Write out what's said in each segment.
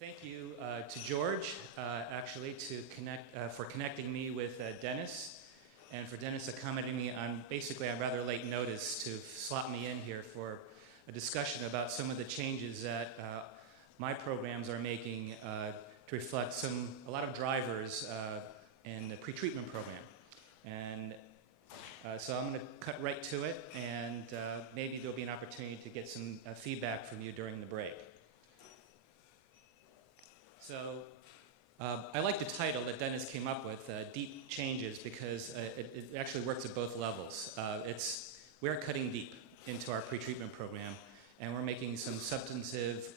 Thank you to George, actually, for connecting me with Dennis, and for Dennis accommodating me on rather late notice to slot me in here for a discussion about some of the changes that my programs are making to reflect a lot of drivers in the pretreatment program. And so I'm going to cut right to it, and maybe there'll be an opportunity to get some feedback from you during the break. So I like the title that Dennis came up with, Deep Changes, because it actually works at both levels. We're cutting deep into our pretreatment program, and we're making some substantive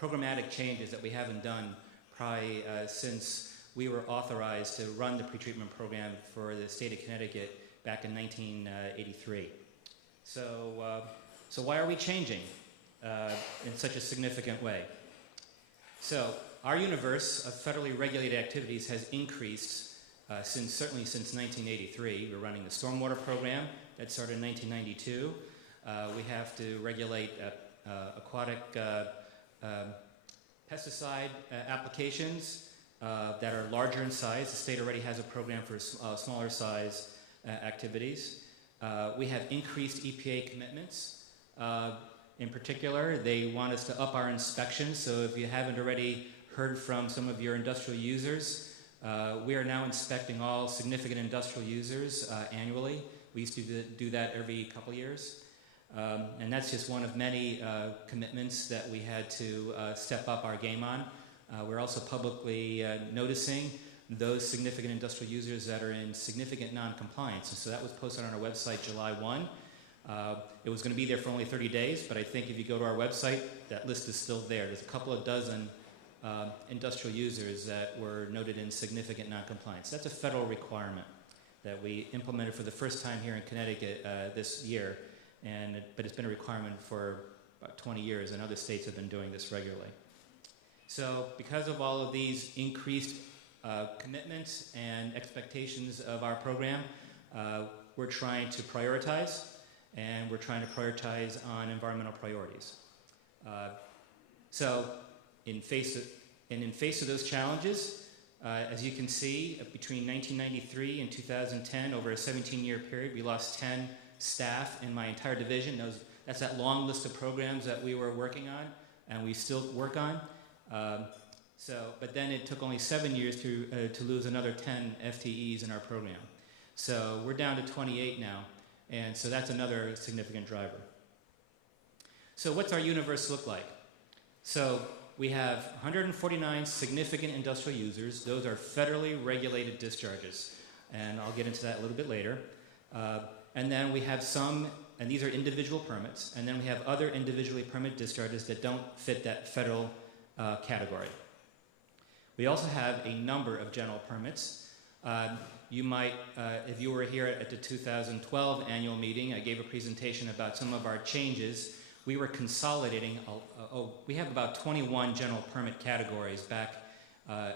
programmatic changes that we haven't done probably since we were authorized to run the pretreatment program for the state of Connecticut back in 1983. So why are we changing in such a significant way? So our universe of federally regulated activities has increased certainly since 1983. We're running the stormwater program that started in 1992. We have to regulate aquatic pesticide applications that are larger in size. The state already has a program for smaller size activities. We have increased EPA commitments. In particular, they want us to up our inspections. So if you haven't already heard from some of your industrial users, we are now inspecting all significant industrial users annually. We used to do that every couple years. And that's just one of many commitments that we had to step up our game on. We're also publicly noticing those significant industrial users that are in significant non-compliance. And so that was posted on our website July 1. It was going to be there for only 30 days, but I think if you go to our website, that list is still there. There's a couple of dozen industrial users that were noted in significant non-compliance. That's a federal requirement that we implemented for the first time here in Connecticut this year, but it's been a requirement for about 20 years, and other states have been doing this regularly. So because of all of these increased commitments and expectations of our program, we're trying to prioritize, and we're trying to prioritize on environmental priorities. So in face of those challenges, as you can see, between 1993 and 2010, over a 17-year period, we lost 10 staff in my entire division. That's that long list of programs that we were working on, and we still work on. But then it took only 7 years to lose another 10 FTEs in our program. So we're down to 28 now, and so that's another significant driver. So what's our universe look like? So we have 149 significant industrial users. Those are federally regulated discharges, and I'll get into that a little bit later. And then we have some, and these are individual permits, and then we have other individually permitted discharges that don't fit that federal category. We also have a number of general permits. You might, if you were here at the 2012 annual meeting, I gave a presentation about some of our changes. We were consolidating, we have about 21 general permit categories back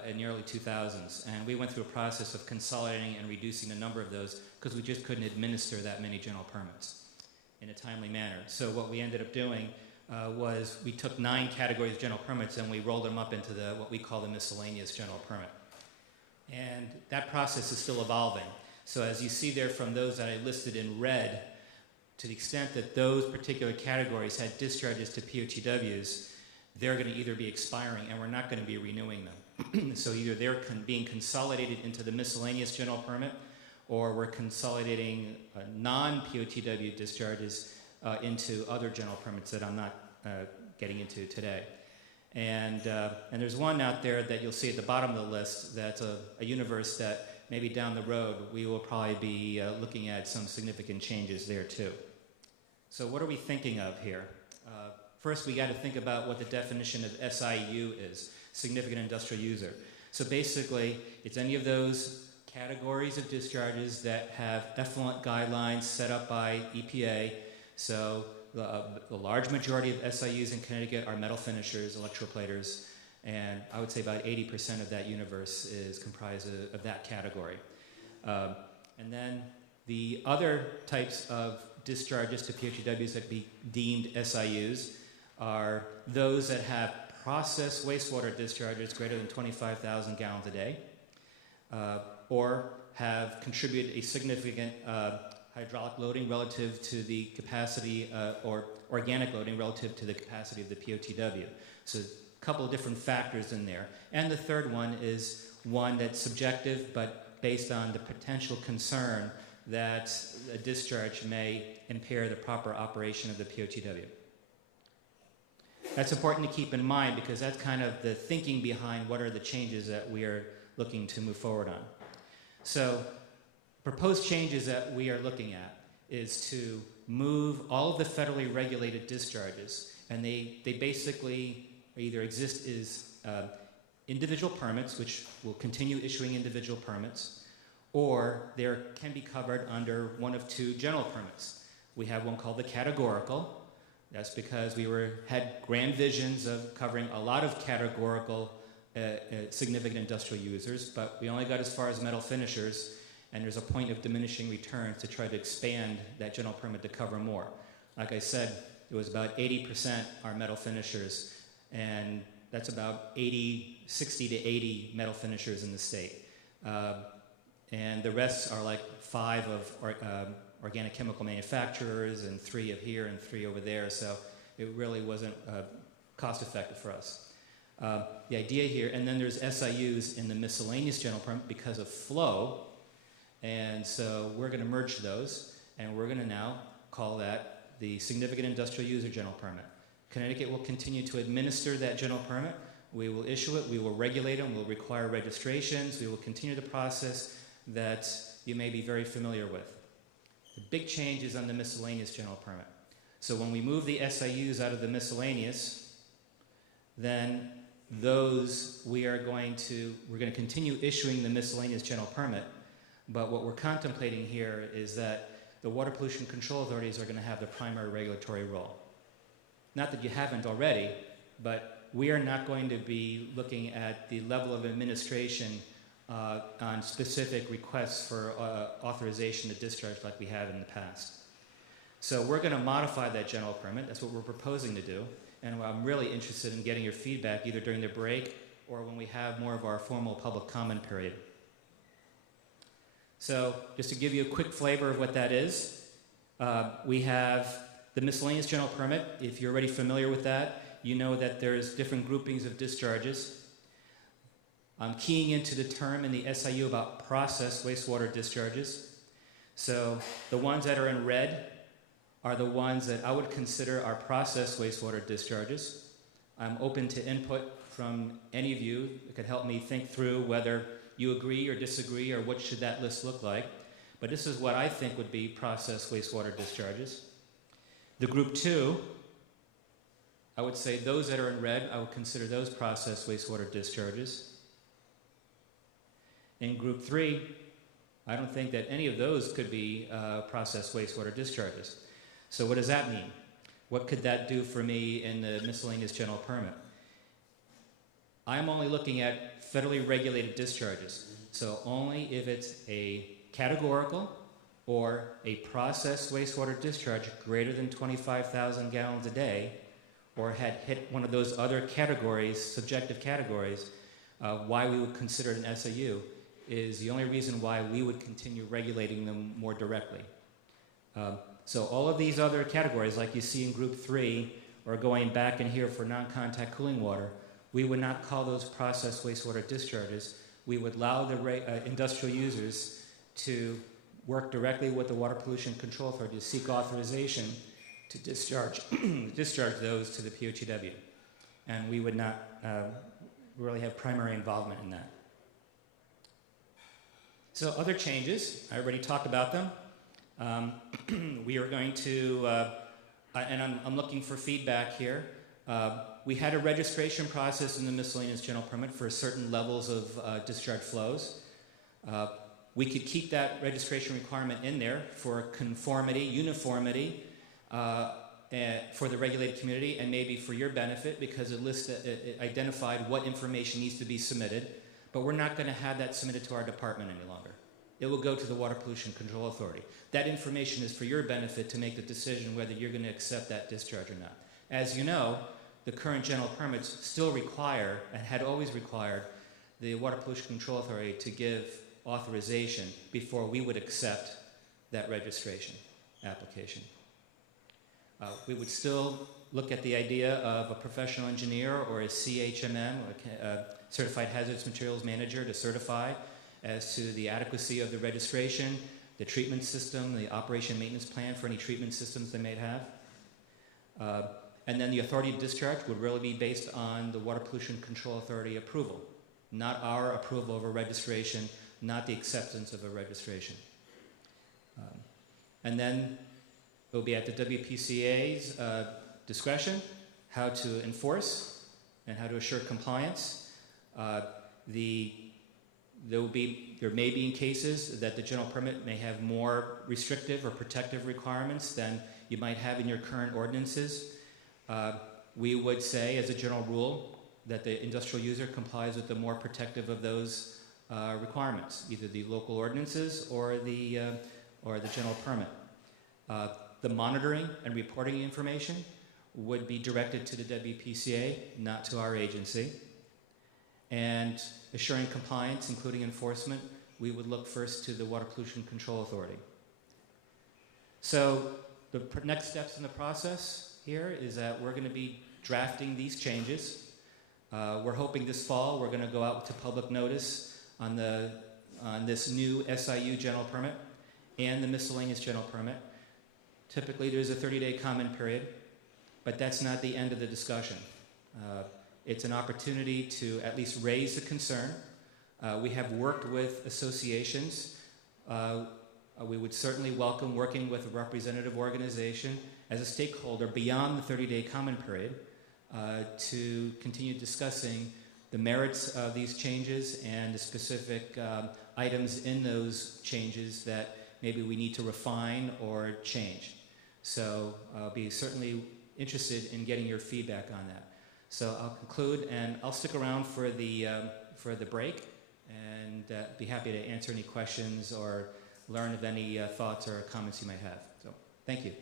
in the early 2000s, and we went through a process of consolidating and reducing the number of those because we just couldn't administer that many general permits in a timely manner. So what we ended up doing was we took 9 categories of general permits and we rolled them up into what we call the miscellaneous general permit. And that process is still evolving. So as you see there from those that I listed in red, to the extent that those particular categories had discharges to POTWs, they're going to either be expiring and we're not going to be renewing them. So either they're being consolidated into the miscellaneous general permit, or we're consolidating non-POTW discharges into other general permits that I'm not getting into today. And there's one out there that you'll see at the bottom of the list that's a universe that maybe down the road we will probably be looking at some significant changes there too. So what are we thinking of here? First, we got to think about what the definition of SIU is, significant industrial user. So basically, it's any of those categories of discharges that have effluent guidelines set up by EPA. So the large majority of SIUs in Connecticut are metal finishers, electroplaters, and I would say about 80% of that universe is comprised of that category. And then the other types of discharges to POTWs that be deemed SIUs are those that have process wastewater discharges greater than 25,000 gallons a day, or have contributed a significant hydraulic loading relative to the capacity, or organic loading relative to the capacity of the POTW. So a couple of different factors in there. And the third one is one that's subjective, but based on the potential concern that a discharge may impair the proper operation of the POTW. That's important to keep in mind because that's kind of the thinking behind what are the changes that we are looking to move forward on. So proposed changes that we are looking at is to move all of the federally regulated discharges, and they basically either exist as individual permits, which will continue issuing individual permits, or they can be covered under one of two general permits. We have one called the Categorical. That's because we had grand visions of covering a lot of categorical significant industrial users, but we only got as far as metal finishers, and there's a point of diminishing returns to try to expand that general permit to cover more. Like I said, it was about 80% are metal finishers, and that's about 60 to 80 metal finishers in the state. And the rest are like 5 of organic chemical manufacturers and 3 of here and 3 over there, so it really wasn't cost effective for us. The idea here, and then there's SIUs in the miscellaneous general permit because of flow, and so we're going to merge those, and we're going to now call that the significant industrial user general permit. Connecticut will continue to administer that general permit. We will issue it, we will regulate them, we'll require registrations, we will continue the process that you may be very familiar with. The big change is on the miscellaneous general permit. So when we move the SIUs out of the miscellaneous, then those we're going to continue issuing the miscellaneous general permit, but what we're contemplating here is that the water pollution control authorities are going to have the primary regulatory role. Not that you haven't already, but we are not going to be looking at the level of administration on specific requests for authorization to discharge like we have in the past. So we're going to modify that general permit. That's what we're proposing to do. And I'm really interested in getting your feedback either during the break or when we have more of our formal public comment period. So just to give you a quick flavor of what that is, we have the miscellaneous general permit. If you're already familiar with that, you know that there's different groupings of discharges. I'm keying into the term in the SIU about process wastewater discharges. So the ones that are in red are the ones that I would consider our process wastewater discharges. I'm open to input from any of you that could help me think through whether you agree or disagree or what should that list look like. But this is what I think would be process wastewater discharges. The group 2, I would say those that are in red, I would consider those process wastewater discharges. In group 3, I don't think that any of those could be process wastewater discharges. So what does that mean? What could that do for me in the miscellaneous general permit? I'm only looking at federally regulated discharges. So only if it's a categorical or a process wastewater discharge greater than 25,000 gallons a day, or had hit one of those other categories, subjective categories, why we would consider it an SIU is the only reason why we would continue regulating them more directly. So all of these other categories, like you see in group 3, or going back in here for non-contact cooling water, we would not call those process wastewater discharges. We would allow the industrial users to work directly with the Water Pollution Control Authority to seek authorization to discharge those to the POTW. And we would not really have primary involvement in that. So other changes, I already talked about them. We are going to, and I'm looking for feedback here. We had a registration process in the miscellaneous general permit for certain levels of discharge flows. We could keep that registration requirement in there for conformity, uniformity, for the regulated community, and maybe for your benefit because it identified what information needs to be submitted. But we're not going to have that submitted to our department any longer. It will go to the Water Pollution Control Authority. That information is for your benefit to make the decision whether you're going to accept that discharge or not. As you know, the current general permits still require, and had always required, the Water Pollution Control Authority to give authorization before we would accept that registration application. We would still look at the idea of a professional engineer or a CHMM, a Certified Hazardous Materials Manager, to certify as to the adequacy of the registration, the treatment system, the operation and maintenance plan for any treatment systems they may have. And then the authority to discharge would really be based on the Water Pollution Control Authority approval, not our approval of a registration, not the acceptance of a registration. And then it will be at the WPCA's discretion how to enforce and how to assure compliance. There may be in cases that the general permit may have more restrictive or protective requirements than you might have in your current ordinances. We would say, as a general rule, that the industrial user complies with the more protective of those requirements, either the local ordinances or the general permit. The monitoring and reporting information would be directed to the WPCA, not to our agency. And assuring compliance, including enforcement, we would look first to the Water Pollution Control Authority. So the next steps in the process here is that we're going to be drafting these changes. We're hoping this fall we're going to go out to public notice on this new SIU general permit and the miscellaneous general permit. Typically there's a 30-day comment period, but that's not the end of the discussion. It's an opportunity to at least raise the concern. We have worked with associations. We would certainly welcome working with a representative organization as a stakeholder beyond the 30-day comment period to continue discussing the merits of these changes and the specific items in those changes that maybe we need to refine or change. So I'll be certainly interested in getting your feedback on that. So I'll conclude, and I'll stick around for the break, and be happy to answer any questions or learn of any thoughts or comments you might have. So thank you.